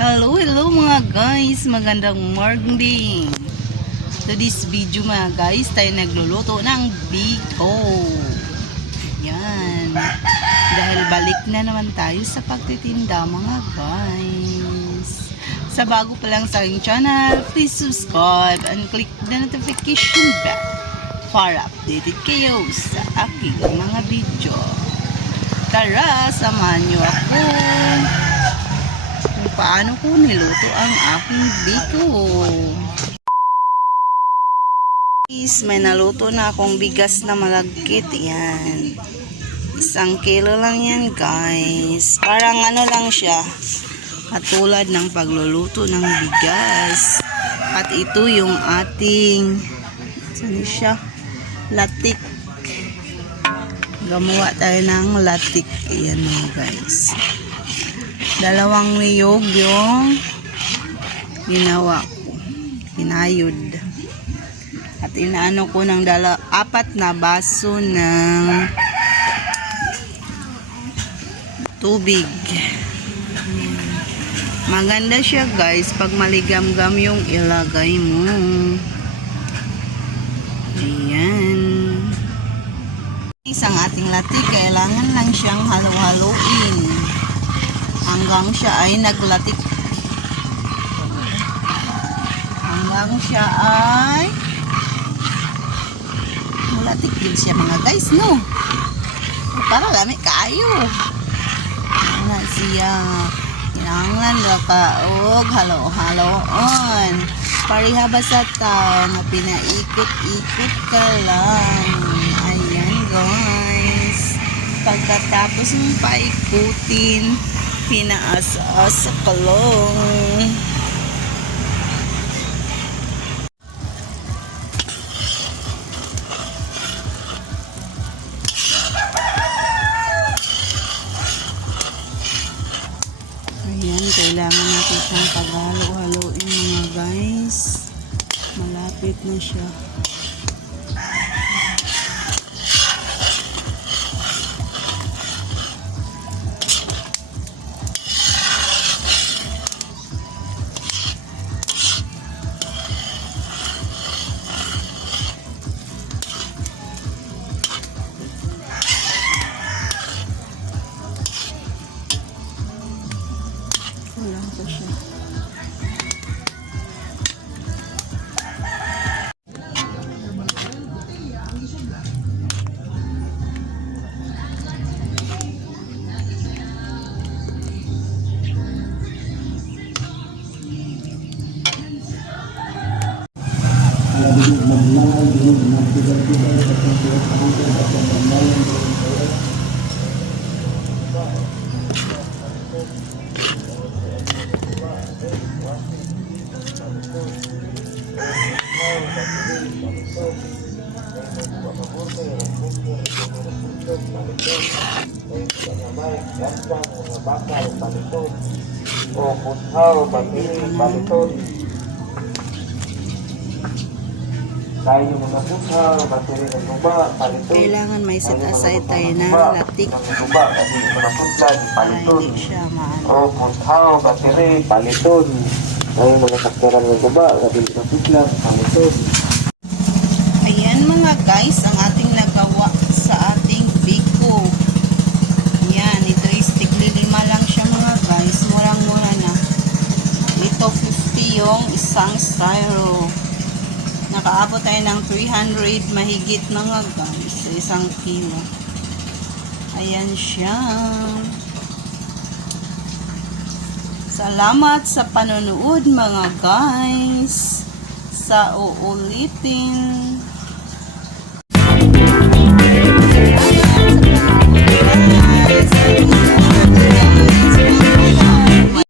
Hello mga guys, magandang morning. So this video mga guys, tayo nagluluto ng biko. Yan. Dahil balik na naman tayo sa pagtitinda mga guys. Sa bago pa lang sa aking channel, please subscribe and click the notification bell para updated kayo sa aking mga video. Tara, samahan nyo ako kung paano ko niluto ang aking biko. Guys, may naluto na akong bigas na malagkit. Yan. 1 kilo lang yan guys. Parang ano lang siya, katulad ng pagluluto ng bigas. At ito yung ating saan siya? Latik. Gumawa tayo ng latik. Ayan mga guys. 2 niyog yung ginawa ko. Pinayod. At inaano ko ng 4 na baso ng tubig. Maganda siya guys pag maligam-gam yung ilagay mo. Ayan. Isang ating latik, kailangan lang siyang halo-haloin hanggang siya ay naglatik. Hanggang siya ay mulatik din siya mga guys, no? Para lami kayo. Ano siya? Kinahanglan na ka og halo-haloon. Parihaba sa taon na pinaikot-ikot ka lang. Ayan guys. Pagkatapos mong paikutin, pinaas-as sa kalong. Ayan, kailangan natin siyang paghalo-haloin mga guys. Malapit na siya. Kulang pa siya. Kailangan may set aside tayo ng latik para hindi siya maano. Ay mga sakteran ng guba, gabi na putla, paliton. Ayan mga guys, ang ating nagawa sa ating biko. Yan, ito is tigli-5 lang siya mga guys. Murang-mura na. Ito 50 yung isang styro. Nakaabot tayo ng 300 mahigit mga guys sa 1 kilo. Ayan siya. Salamat sa panonood mga guys. Sa uulitin.